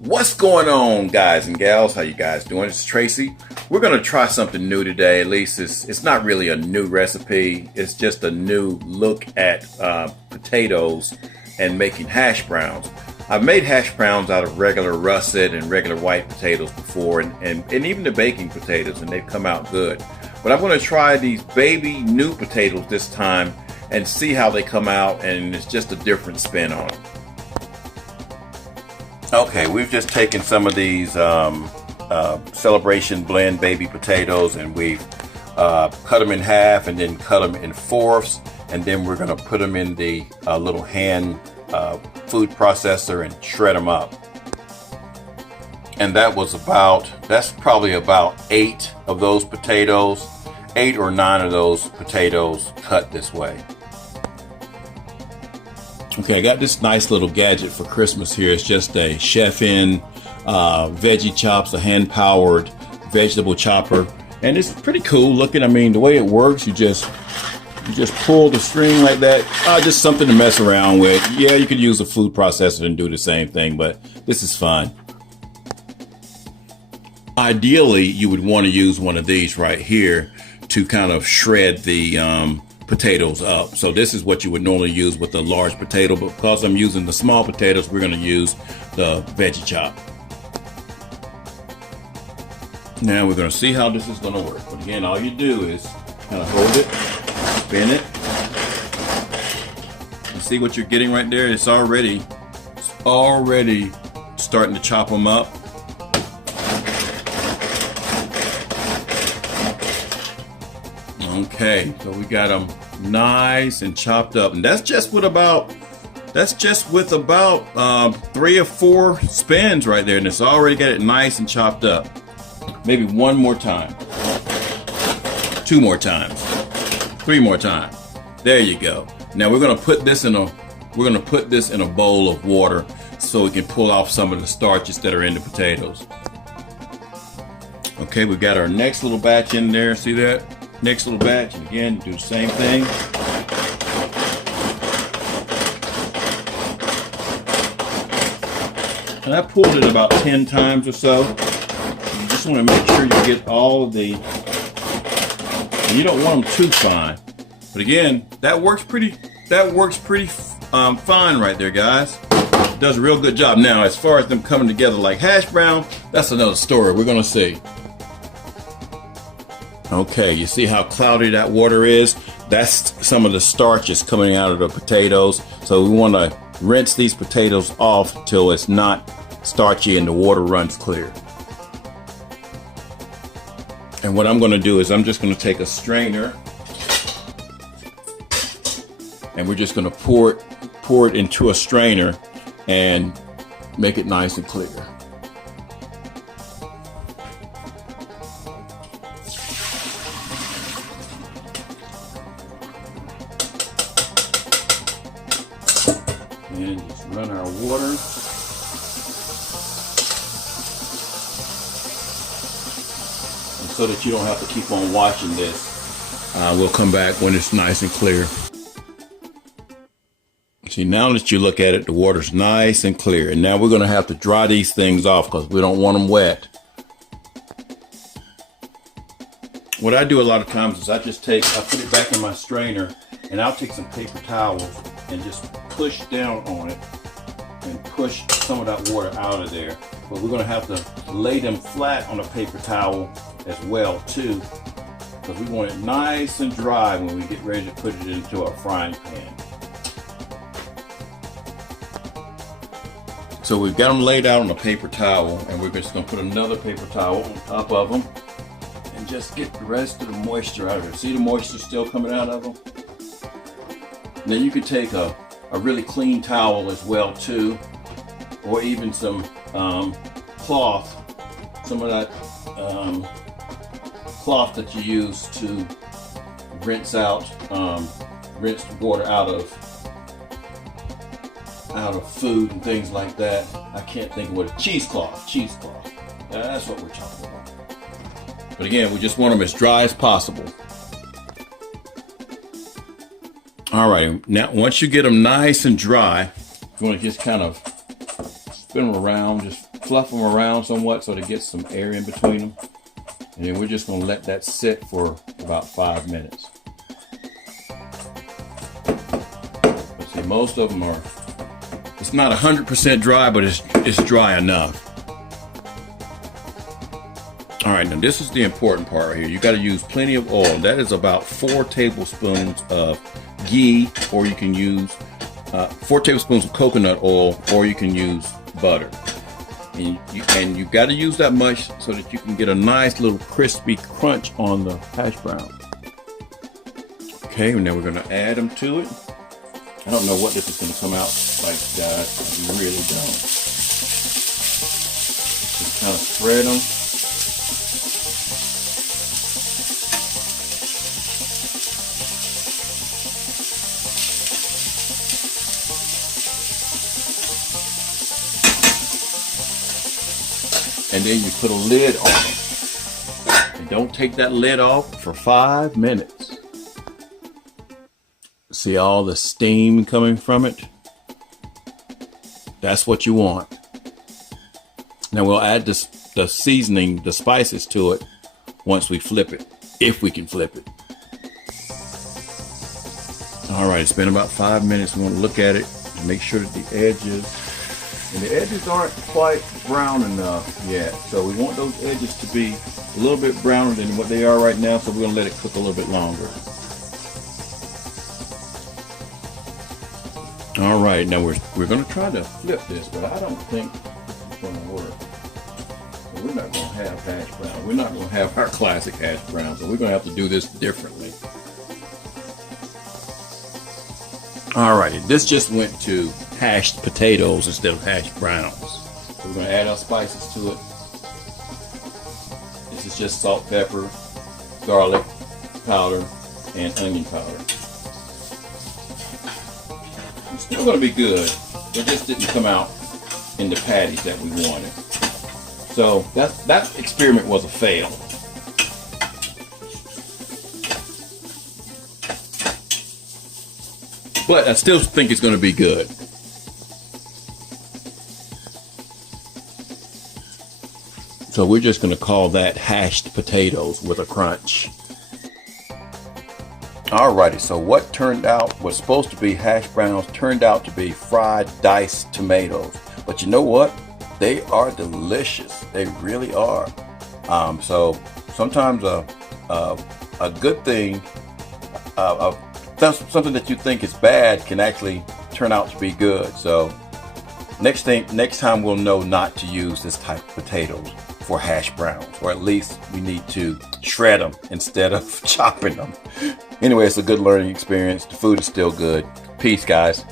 What's going on, guys and gals? How you guys doing? It's Tracy. We're going to try something new today. At least it's not really a new recipe. It's just a new look at potatoes and making hash browns. I've made hash browns out of regular russet and regular white potatoes before, and even the baking potatoes, and they've come out good. But I'm going to try these baby new potatoes this time and see how they come out, and it's just a different spin on them. Okay, we've just taken some of these Celebration blend baby potatoes, and we've cut them in half and then cut them in fourths, and then we're going to put them in the little hand food processor and shred them up. And that's probably about 8 of those potatoes, 8 or 9 of those potatoes cut this way. Okay, I got this nice little gadget for Christmas here. It's just a chef-in veggie chops, a hand-powered vegetable chopper, and it's pretty cool looking. I mean, the way it works, you just pull the string like that. Just something to mess around with. Yeah, you could use a food processor and do the same thing, but this is fun. Ideally, you would want to use one of these right here to kind of shred the potatoes up. So this is what you would normally use with a large potato, but because I'm using the small potatoes, we're going to use the veggie chop. Now we're going to see how this is going to work. But again, all you do is kind of hold it, spin it. You see what you're getting right there? It's already starting to chop them up. Okay, so we got them nice and chopped up, and that's just with about 3 or 4 spins right there, and it's already got it nice and chopped up. Maybe one more time, 2 more times, 3 more times. There you go. Now we're gonna put this in a bowl of water so we can pull off some of the starches that are in the potatoes. Okay, we got our next little batch in there. See that? Next little batch, and again, do the same thing. And I pulled it about 10 times or so. You just want to make sure you get all of the, and you don't want them too fine. But again, that works pretty fine right there, guys. It does a real good job. Now, as far as them coming together like hash brown, that's another story. We're gonna see. Okay, you see how cloudy that water is? That's some of the starches coming out of the potatoes. So we want to rinse these potatoes off till it's not starchy and the water runs clear. And what I'm going to do is I'm just going to take a strainer, and we're just going to pour it into a strainer and make it nice and clear. And just run our water. And so that you don't have to keep on watching this, we'll come back when it's nice and clear. See, now that you look at it, the water's nice and clear. And now we're going to have to dry these things off because we don't want them wet. What I do a lot of times is I put it back in my strainer, and I'll take some paper towels and just push down on it and push some of that water out of there. But we're going to have to lay them flat on a paper towel as well too, because we want it nice and dry when we get ready to put it into our frying pan. So we've got them laid out on a paper towel, and we're just going to put another paper towel on top of them and just get the rest of the moisture out of it. See the moisture still coming out of them? Now you could take a really clean towel as well too, or even some cloth, some of that cloth that you use to rinse the water out of food and things like that. I can't think of what cheesecloth. That's what we're talking about. But again, we just want them as dry as possible. All right, now once you get them nice and dry, you want to just kind of spin them around, just fluff them around somewhat so to get some air in between them. And then we're just gonna let that sit for about 5 minutes. But see, most of them are, it's not 100% dry, but it's dry enough. All right, now this is the important part right here. You gotta use plenty of oil. That is about 4 tablespoons of ghee, or you can use 4 tablespoons of coconut oil, or you can use butter. And you got to use that much so that you can get a nice little crispy crunch on the hash brown. Okay, and then we're going to add them to it. I don't know what this is going to come out like, guys. I really don't. Just kind of spread them. And then you put a lid on it. And don't take that lid off for 5 minutes. See all the steam coming from it? That's what you want. Now we'll add the seasoning, the spices to it once we flip it, if we can flip it. All right, it's been about 5 minutes. We want to look at it and make sure that the edges, and the edges aren't quite brown enough yet. So we want those edges to be a little bit browner than what they are right now. So we're gonna let it cook a little bit longer. All right, now we're gonna try to flip this, but I don't think it's gonna work. So we're not gonna have hash brown. We're not gonna have our classic hash brown. So we're gonna have to do this differently. All righty, this just went to hashed potatoes instead of hash browns. So we're gonna add our spices to it. This is just salt, pepper, garlic powder, and onion powder. It's still gonna be good. It just didn't come out in the patties that we wanted. So that experiment was a fail. But I still think it's going to be good. So we're just going to call that hashed potatoes with a crunch. Alrighty, so what turned out, was supposed to be hash browns, turned out to be fried diced tomatoes. But you know what? They are delicious. They really are. So sometimes a good thing, something that you think is bad can actually turn out to be good. So next time we'll know not to use this type of potatoes for hash browns, or at least we need to shred them instead of chopping them. Anyway, it's a good learning experience. The food is still good. Peace, guys.